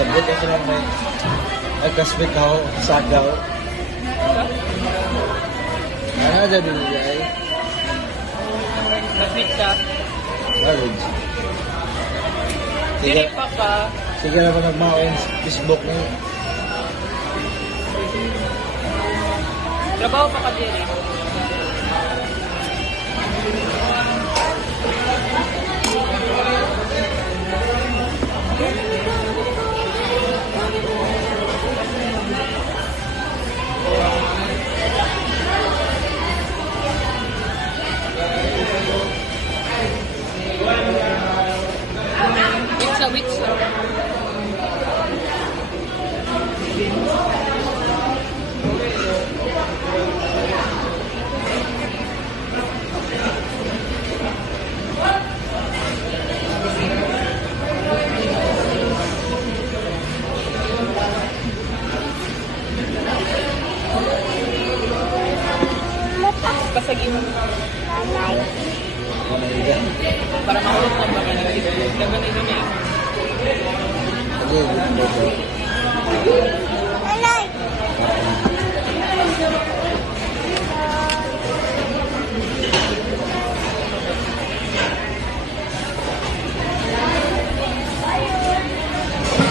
Sabot ako lang may agkasmit ako, sagaw. Ano dyan binigay? Kapit ka. Marriage. Dili pa ka. Sige naman nagmaon sa Facebook niyo. Trabaho pa ka diri. Weeks lang. Pasagin mo. Para mahulog lang ba kanina? Dagan ito na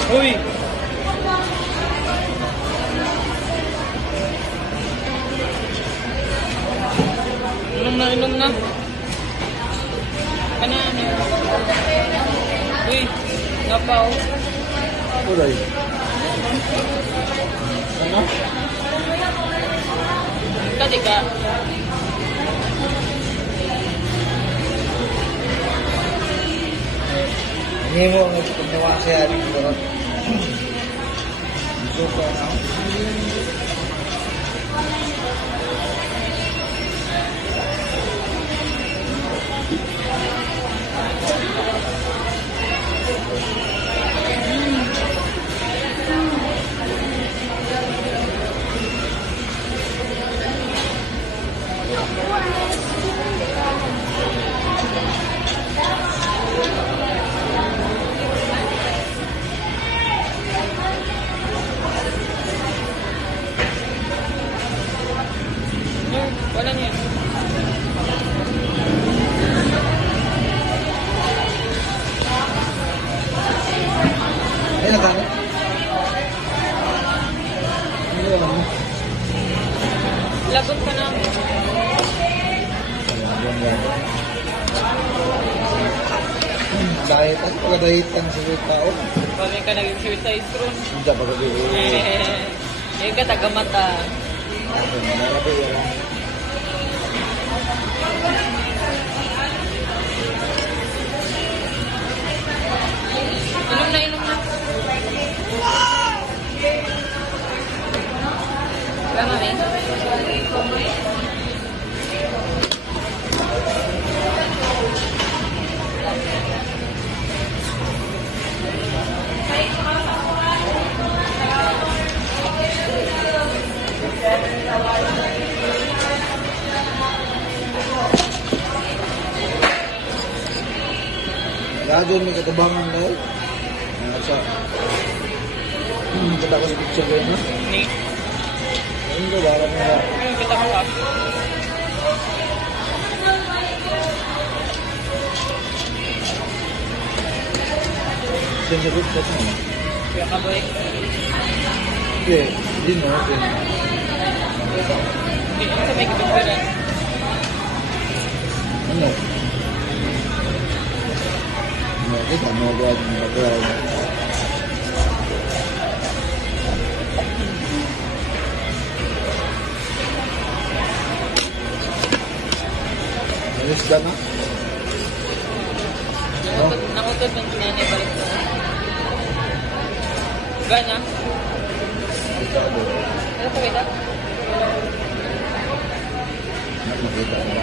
Uy! Inom na. Kanina. Uy! Napaw. Kulay. Ano? Kati ka. Hindi mo ang nagpagnawa siya dito. Gusto ko na. Wala niya. Ay, nagkano? Ano naman mo? Lagot ka namin. Diet, ano pala diet ka sa tao? Pagay ka nag-exercise ron. Hindi pa gabi. Yung ka taga-mata. Nalabi yan. Inom na. Tama, May? Lagi may katabangan na yun. Nasa kita ko sa picture ko yun. Ni? Hindi, barang na. Kita ko ka. Sinagot ko na. Kaya ka boy? Hindi, hindi no. Hindi ko sa may kapagpiran. Ano? Kita mo ba ang background? Alis ka na? Nakutod ng nanay balik ko. Gana? Kita ko. Ano pa kita? Nakikita ko.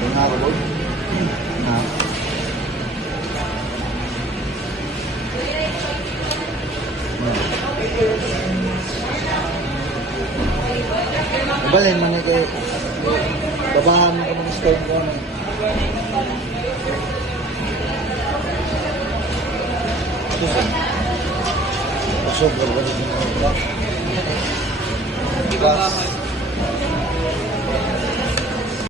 Nangabog? Ha? Balin man na kay babahan mo ng stone ko na. Pasok, balbalin mo. Di ba ba?